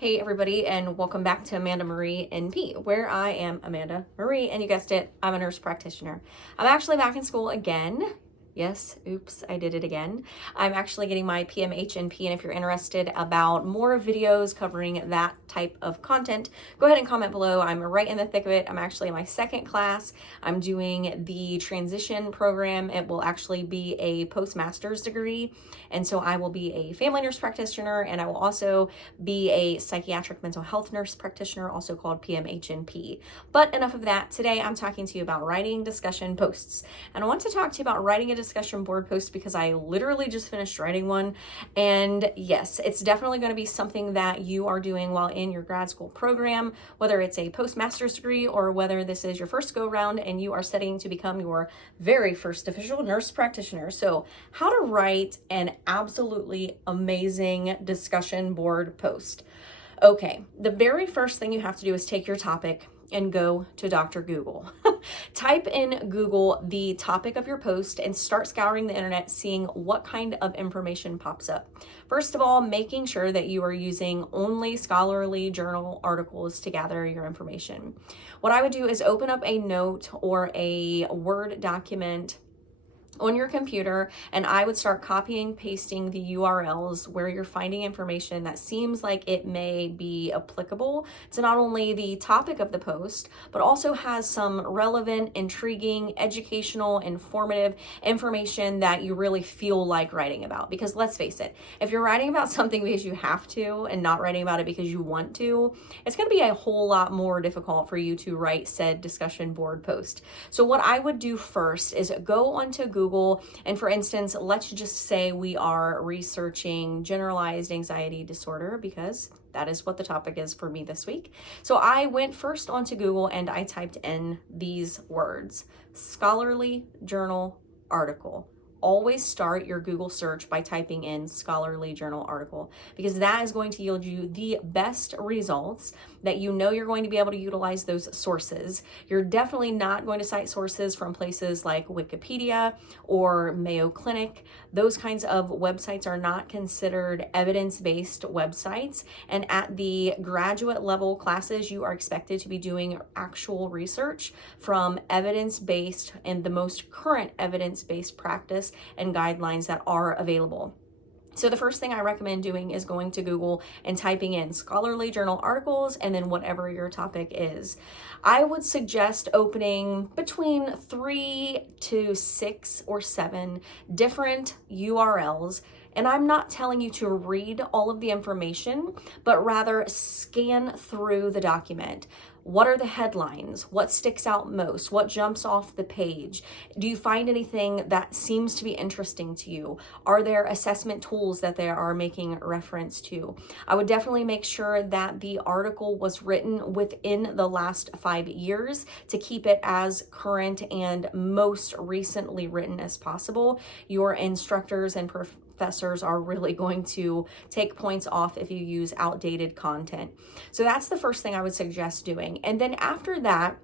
Hey everybody, and welcome back to Amanda Marie NP, where I am Amanda Marie, and you guessed it, I'm a nurse practitioner. I'm actually back in school again. Yes, oops, I did it again. I'm actually getting my PMHNP, and if you're interested about more videos covering that type of content, go ahead and comment below. I'm right in the thick of it. I'm actually in my second class. I'm doing the transition program. It will actually be a postmaster's degree, and so I will be a family nurse practitioner, and I will also be a psychiatric mental health nurse practitioner, also called PMHNP. But enough of that. Today I'm talking to you about writing discussion posts, and I want to talk to you about writing a discussion board post because I literally just finished writing one. And yes, it's definitely going to be something that you are doing while in your grad school program, whether it's a postmaster's degree or whether this is your first go round and you are studying to become your very first official nurse practitioner. So how to write an absolutely amazing discussion board post. Okay, the very first thing you have to do is take your topic and go to Dr. Google. Type in Google the topic of your post and start scouring the internet, seeing what kind of information pops up. First of all, making sure that you are using only scholarly journal articles to gather your information. What I would do is open up a note or a Word document on your computer, and I would start copying, pasting the URLs where you're finding information that seems like it may be applicable to not only the topic of the post, but also has some relevant, intriguing, educational, informative information that you really feel like writing about. Because let's face it, if you're writing about something because you have to and not writing about it because you want to, it's going to be a whole lot more difficult for you to write said discussion board post. So what I would do first is go onto Google, and for instance, let's just say we are researching generalized anxiety disorder, because that is what the topic is for me this week. So I went first onto Google and I typed in these words: scholarly journal article. Always start your Google search by typing in scholarly journal article, because that is going to yield you the best results that you know you're going to be able to utilize those sources. You're definitely not going to cite sources from places like Wikipedia or Mayo Clinic. Those kinds of websites are not considered evidence-based websites. And at the graduate level classes, you are expected to be doing actual research from evidence-based and the most current evidence-based practice and guidelines that are available. So the first thing I recommend doing is going to Google and typing in scholarly journal articles and then whatever your topic is. I would suggest opening between 3 to 6 or 7 different URLs. And I'm not telling you to read all of the information, but rather scan through the document. What are the headlines? What sticks out most? What jumps off the page? Do you find anything that seems to be interesting to you? Are there assessment tools that they are making reference to? I would definitely make sure that the article was written within the last 5 years to keep it as current and most recently written as possible. Your instructors and professors are really going to take points off if you use outdated content. So that's the first thing I would suggest doing. And then after that,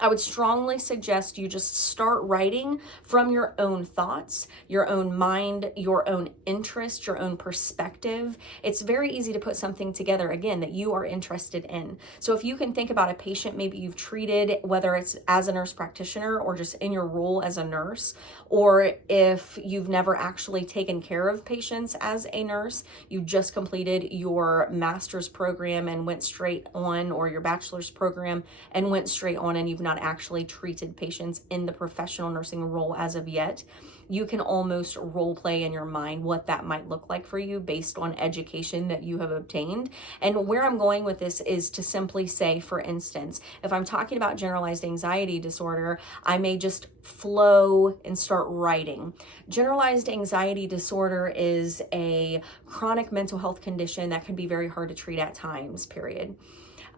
I would strongly suggest you just start writing from your own thoughts, your own mind, your own interest, your own perspective. It's very easy to put something together, again, that you are interested in. So if you can think about a patient maybe you've treated, whether it's as a nurse practitioner or just in your role as a nurse, or if you've never actually taken care of patients as a nurse, you just completed your master's program and went straight on, or your bachelor's program and went straight on, and you've not actually treated patients in the professional nursing role as of yet, you can almost role play in your mind what that might look like for you based on education that you have obtained. And where I'm going with this is to simply say, for instance, if I'm talking about generalized anxiety disorder, I may just flow and start writing. Generalized anxiety disorder is a chronic mental health condition that can be very hard to treat at times, period.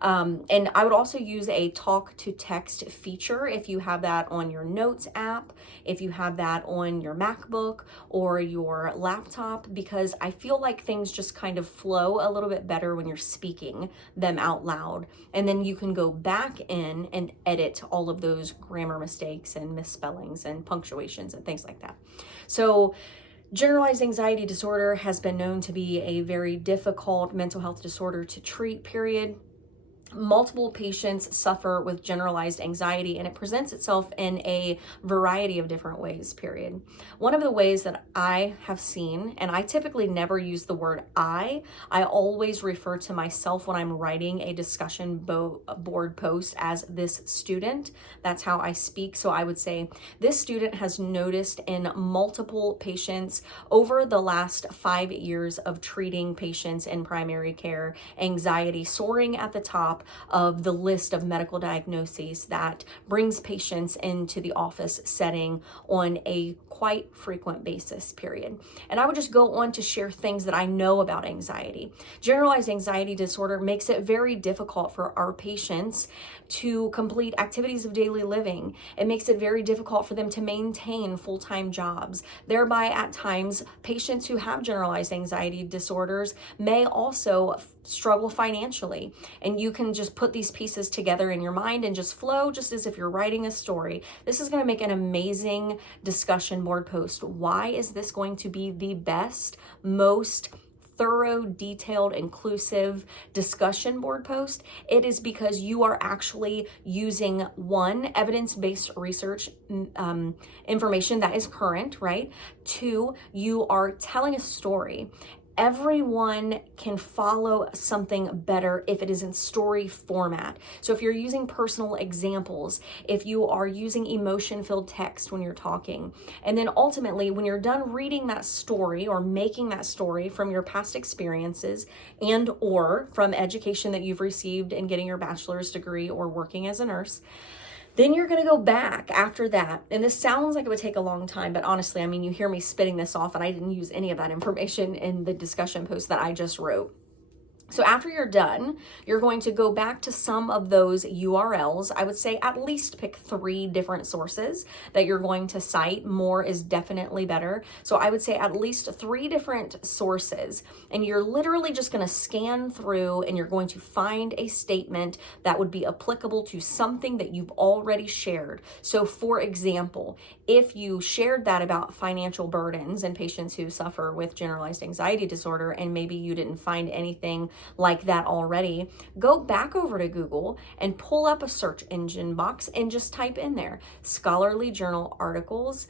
And I would also use a talk to text feature if you have that on your notes app, if you have that on your MacBook or your laptop, because I feel like things just kind of flow a little bit better when you're speaking them out loud. And then you can go back in and edit all of those grammar mistakes and misspellings and punctuations and things like that. So Generalized anxiety disorder has been known to be a very difficult mental health disorder to treat, period. Multiple patients suffer with generalized anxiety, and it presents itself in a variety of different ways, period. One of the ways that I have seen, and I typically never use the word I always refer to myself when I'm writing a discussion board post as this student. That's how I speak. So I would say this student has noticed in multiple patients over the last 5 years of treating patients in primary care, anxiety soaring at the top of the list of medical diagnoses that brings patients into the office setting on a quite frequent basis, period. And I would just go on to share things that I know about anxiety. Generalized anxiety disorder makes it very difficult for our patients to complete activities of daily living. It makes it very difficult for them to maintain full-time jobs. Thereby, at times, patients who have generalized anxiety disorders may also struggle financially. And you can just put these pieces together in your mind and just flow just as if you're writing a story. This is going to make an amazing discussion board post. Why is this going to be the best, most thorough, detailed, inclusive discussion board post? It is because you are actually using one, evidence-based research information that is current, right? Two, you are telling a story. Everyone can follow something better if it is in story format. So if you're using personal examples, if you are using emotion-filled text when you're talking, and then ultimately when you're done reading that story or making that story from your past experiences and or from education that you've received in getting your bachelor's degree or working as a nurse, then you're going to go back after that. And this sounds like it would take a long time, but honestly, I mean, you hear me spitting this off and I didn't use any of that information in the discussion post that I just wrote. So after you're done, you're going to go back to some of those URLs. I would say at least pick 3 different sources that you're going to cite. More is definitely better. So I would say at least 3 different sources, and you're literally just going to scan through and you're going to find a statement that would be applicable to something that you've already shared. So for example, if you shared that about financial burdens and patients who suffer with generalized anxiety disorder, and maybe you didn't find anything like that already, go back over to Google and pull up a search engine box and just type in there scholarly journal articles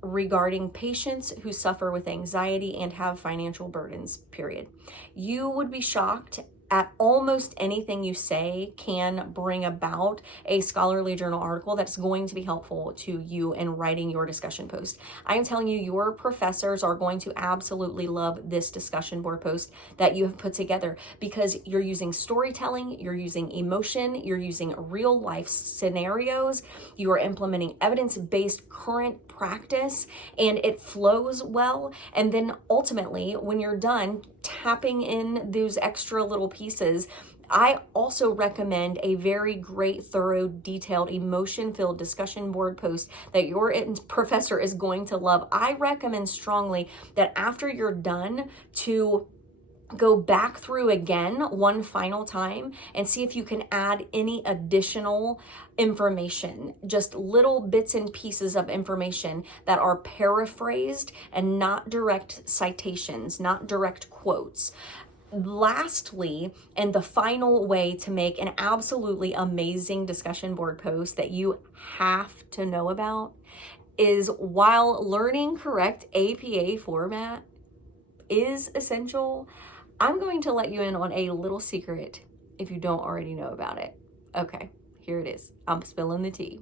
regarding patients who suffer with anxiety and have financial burdens, period. You would be shocked at almost anything you say can bring about a scholarly journal article that's going to be helpful to you in writing your discussion post. I am telling you, your professors are going to absolutely love this discussion board post that you have put together because you're using storytelling, you're using emotion, you're using real life scenarios, you are implementing evidence-based current practice, and it flows well. And then ultimately, when you're done tapping in those extra little pieces, I also recommend a very great, thorough, detailed, emotion-filled discussion board post that your professor is going to love. I recommend strongly that after you're done to go back through again one final time and see if you can add any additional information, just little bits and pieces of information that are paraphrased and not direct citations, not direct quotes. Lastly, and the final way to make an absolutely amazing discussion board post that you have to know about is, while learning correct APA format is essential, I'm going to let you in on a little secret if you don't already know about it. Okay, here it is. I'm spilling the tea.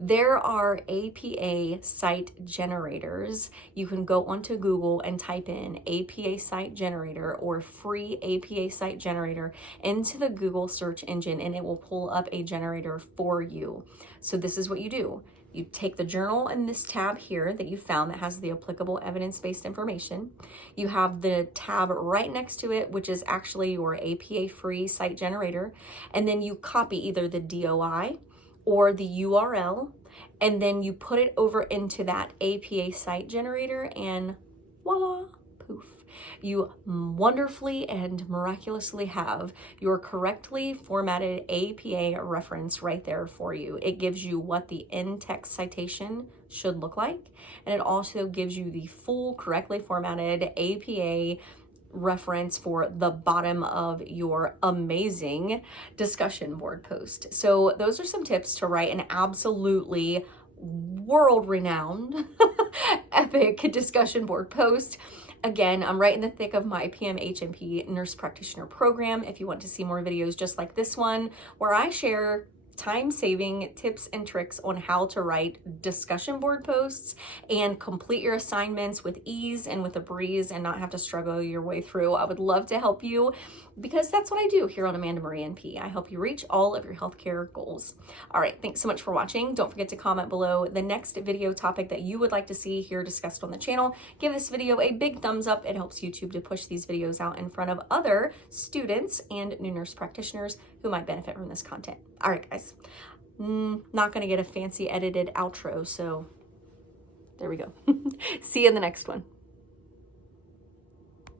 There are APA site generators. You can go onto Google and type in APA site generator or free APA site generator into the Google search engine, and it will pull up a generator for you. So this is what you do. You take the journal in this tab here that you found that has the applicable evidence-based information. You have the tab right next to it, which is actually your APA free site generator. And then you copy either the DOI or the URL, and then you put it over into that APA site generator, and voila, poof. you wonderfully and miraculously have your correctly formatted APA reference right there for you. It gives you what the in-text citation should look like, and it also gives you the full correctly formatted APA reference for the bottom of your amazing discussion board post. So those are some tips to write an absolutely world-renowned epic discussion board post. Again, I'm right in the thick of my PMHNP nurse practitioner program. If you want to see more videos just like this one, where I share time-saving tips and tricks on how to write discussion board posts and complete your assignments with ease and with a breeze and not have to struggle your way through. I would love to help you, because that's what I do here on Amanda Marie NP. I help you reach all of your healthcare goals. All right, thanks so much for watching. Don't forget to comment below the next video topic that you would like to see here discussed on the channel. Give this video a big thumbs up. It helps YouTube to push these videos out in front of other students and new nurse practitioners who might benefit from this content. All right, guys, not gonna get a fancy edited outro, so there we go. See you in the next one.